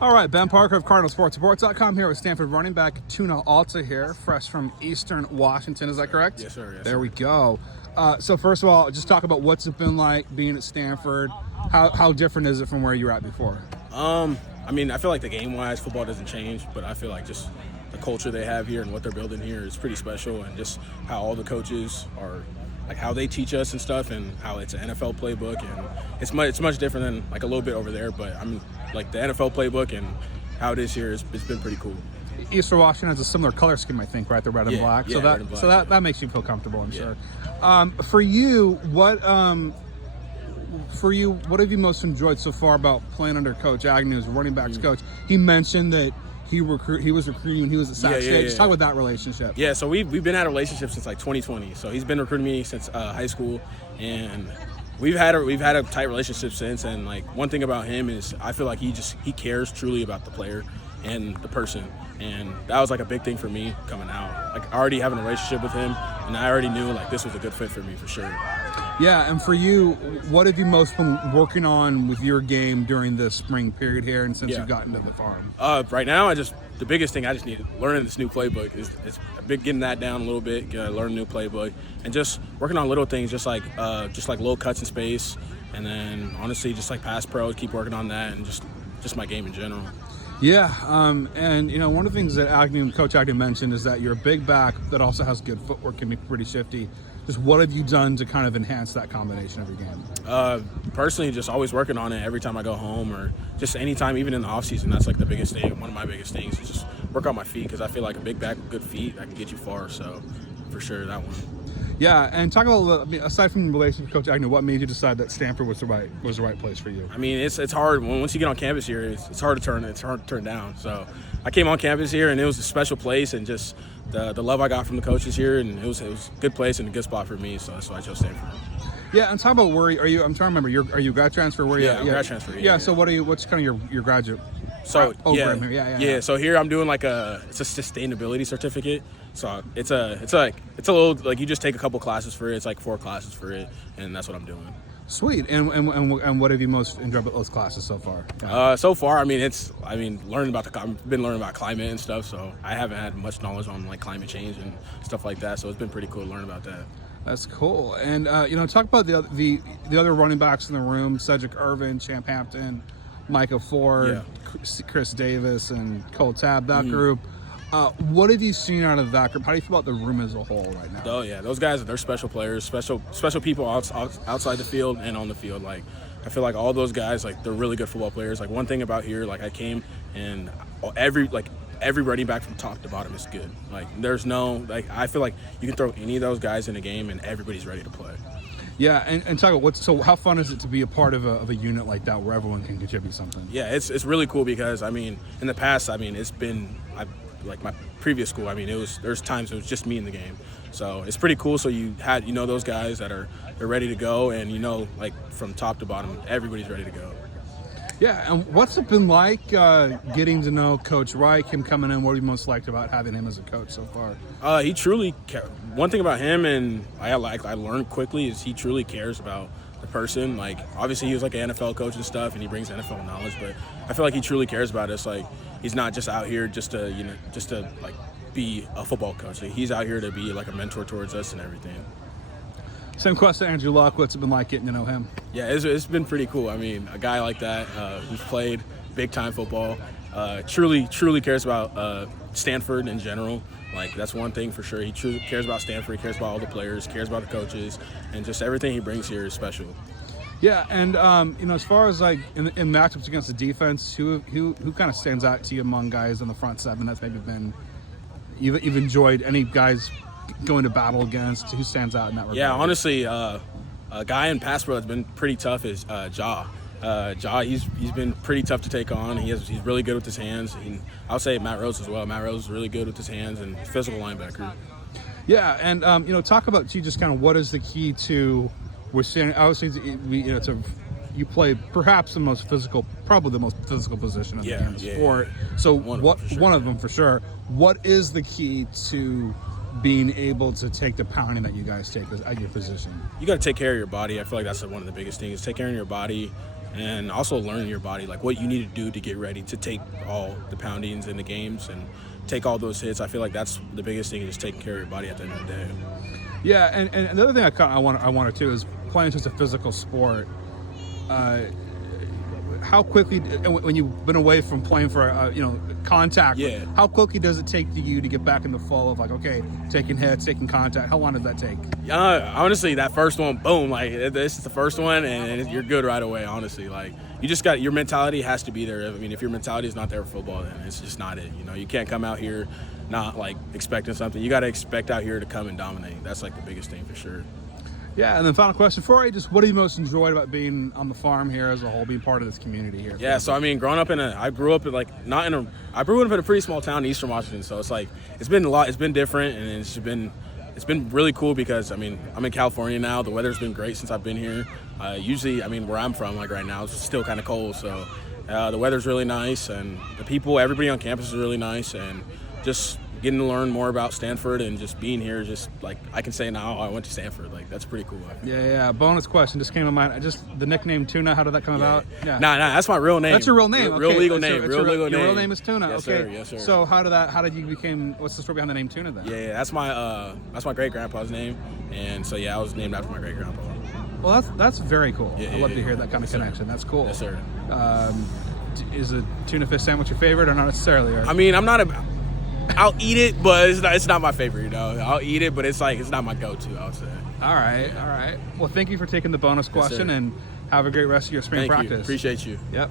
All right, Ben Parker of CardinalSportsReport.com here with Stanford running back Tuna Altahir, fresh from Eastern Washington. Is that correct? Yes, sir. Yes, there sir. we go. So first of all, just talk about what's it been like being at Stanford. How different is it from where you were at before? I mean, I feel like the game-wise, football doesn't change, but I feel like just the culture they have here and what they're building here is pretty special, and just how all the coaches are, like how they teach us and stuff, and how it's an NFL playbook, and it's much different than like a little bit over there. But I mean, like the NFL playbook and how it is here it's been pretty cool. Eastern Washington has a similar color scheme, I think, right? The red and black. Yeah, red and black. So that makes you feel comfortable, I'm sure. For you, what have you most enjoyed so far about playing under Coach Agnew as running backs coach? He mentioned that he was recruiting when he was at Sac State. Just talk about that relationship. Yeah, so we've been at a relationship since like 2020. So he's been recruiting me since high school, and we've had a tight relationship since. And like one thing about him is I feel like he cares truly about the player and the person, and that was like a big thing for me coming out. Like already having a relationship with him, and I already knew like this was a good fit for me for sure. Yeah, and for you, what have you most been working on with your game during the spring period here, and since you've gotten to the farm? Right now, the biggest thing I just need learning this new playbook is getting that down a little bit, learn a new playbook, and just working on little things, just like little cuts in space, and then honestly, just like pass pro, keep working on that, and just my game in general. Yeah, and one of the things that Coach Agnew mentioned is that you're a big back that also has good footwork, can be pretty shifty. Just what have you done to kind of enhance that combination of your game? Personally, just always working on it every time I go home, or just anytime, even in the off season. That's like the biggest thing. One of my biggest things is just work on my feet, because I feel like a big back with good feet that can get you far. So for sure, that one. Yeah, and talk about aside from the relationship with Coach Agnew, what made you decide that Stanford was the right place for you? I mean, it's hard once you get on campus here. It's hard to turn down. So I came on campus here, and it was a special place, and just the love I got from the coaches here, and it was a good place and a good spot for me. So that's why I chose Stanford. Yeah, and talk about where are you? I'm trying to remember. Are you grad transfer? Where I'm grad transfer. Yeah. So what's kind of your graduate? So program here? Yeah. So here I'm doing it's a sustainability certificate. So it's a little like you just take a couple classes for it. It's like 4 classes for it, and that's what I'm doing. Sweet. And what have you most enjoyed about those classes so far? So far, I've been learning about climate and stuff. So I haven't had much knowledge on like climate change and stuff like that. So it's been pretty cool to learn about that. That's cool. And talk about the other running backs in the room: Cedric Irvin, Champ Hampton, Micah Ford, Chris Davis, and Cole Tabb. That group. What have you seen out of that group? How do you feel about the room as a whole right now? Oh yeah, those guys, they're special players, special people outside the field and on the field. Like I feel like all those guys, like they're really good football players. Like one thing about here, like I came and every running back from top to bottom is good. Like there's no I feel like you can throw any of those guys in a game and everybody's ready to play. Yeah, and talk about how fun is it to be a part of a unit like that where everyone can contribute something? Yeah, it's really cool because in the past it's been like my previous school, there's times it was just me in the game. So it's pretty cool. So you had, those guys they're ready to go, and like from top to bottom, everybody's ready to go. Yeah, and what's it been like getting to know Coach Reich, him coming in? What have you most liked about having him as a coach so far? He truly, one thing about him, and I learned quickly, is he truly cares about the person. Like obviously he was like an NFL coach and stuff, and he brings NFL knowledge, but I feel like he truly cares about us. Like he's not just out here just to like be a football coach. Like, he's out here to be like a mentor towards us and everything. Same question to Andrew Luck. What's it been like getting to know him? Yeah, it's been pretty cool. A guy like that who's played big time football, truly cares about Stanford in general. Like that's one thing for sure. He truly cares about Stanford. He cares about all the players. Cares about the coaches, and just everything he brings here is special. Yeah, and as far as like in matchups against the defense, who kind of stands out to you among guys in the front seven that's maybe been you've enjoyed? Any guys going to battle against? Who stands out in that regard? Yeah, honestly, a guy in pass pro that's been pretty tough is Ja. He's been pretty tough to take on. He's really good with his hands. I'll say Matt Rose as well. Matt Rose is really good with his hands and physical linebacker. Yeah, and talk about just kind of what is the key to withstanding. Obviously, you play perhaps probably the most physical position in the game sport. Yeah. So one of them for sure. What is the key to being able to take the pounding that you guys take at your position? You got to take care of your body. I feel like that's one of the biggest things. Take care of your body. and also learning your body, like what you need to do to get ready to take all the poundings in the games and take all those hits. I feel like that's the biggest thing, is just taking care of your body at the end of the day. Yeah, and the other thing I wanted to is playing just a physical sport. How quickly, when you've been away from playing for contact, how quickly does it take you to get back in the flow of like, okay, taking hits, taking contact? How long does that take? Honestly, that first one, boom, like this is the first one, and you're good right away. Honestly, like you just got, your mentality has to be there. I mean, if your mentality is not there for football, then it's just not it. You can't come out here not like expecting something. You got to expect out here to come and dominate. That's like the biggest thing for sure. Yeah, and then final question for you, just what have you most enjoyed about being on the farm here as a whole, being part of this community here? Yeah, so I mean, I grew up in I grew up in a pretty small town in Eastern Washington, so it's like, it's been different, and it's been really cool because, I mean, I'm in California now. The weather's been great since I've been here. Usually, I mean, where I'm from, like right now, it's still kind of cold, so the weather's really nice, and the people, everybody on campus is really nice, and just getting to learn more about Stanford and just being here, just like I can say now, I went to Stanford. Like that's pretty cool. Yeah. Bonus question just came to mind. The nickname Tuna. How did that come about? Yeah. Nah, that's my real name. That's your real name. Real okay. legal name. Your real name is Tuna. Yes, okay. Sir. Yes, sir. So how did you became? What's the story behind the name Tuna then? Yeah. That's my great grandpa's name, and so I was named after my great grandpa. Well, that's very cool. I love to hear that kind of connection. That's cool. Yes, sir. Is a tuna fish sandwich your favorite or not necessarily? I mean, I'll eat it, but it's not my favorite, I'll eat it, but it's not my go-to, I would say. All right. Well, thank you for taking the bonus question, and have a great rest of your spring practice. Appreciate you. Yep.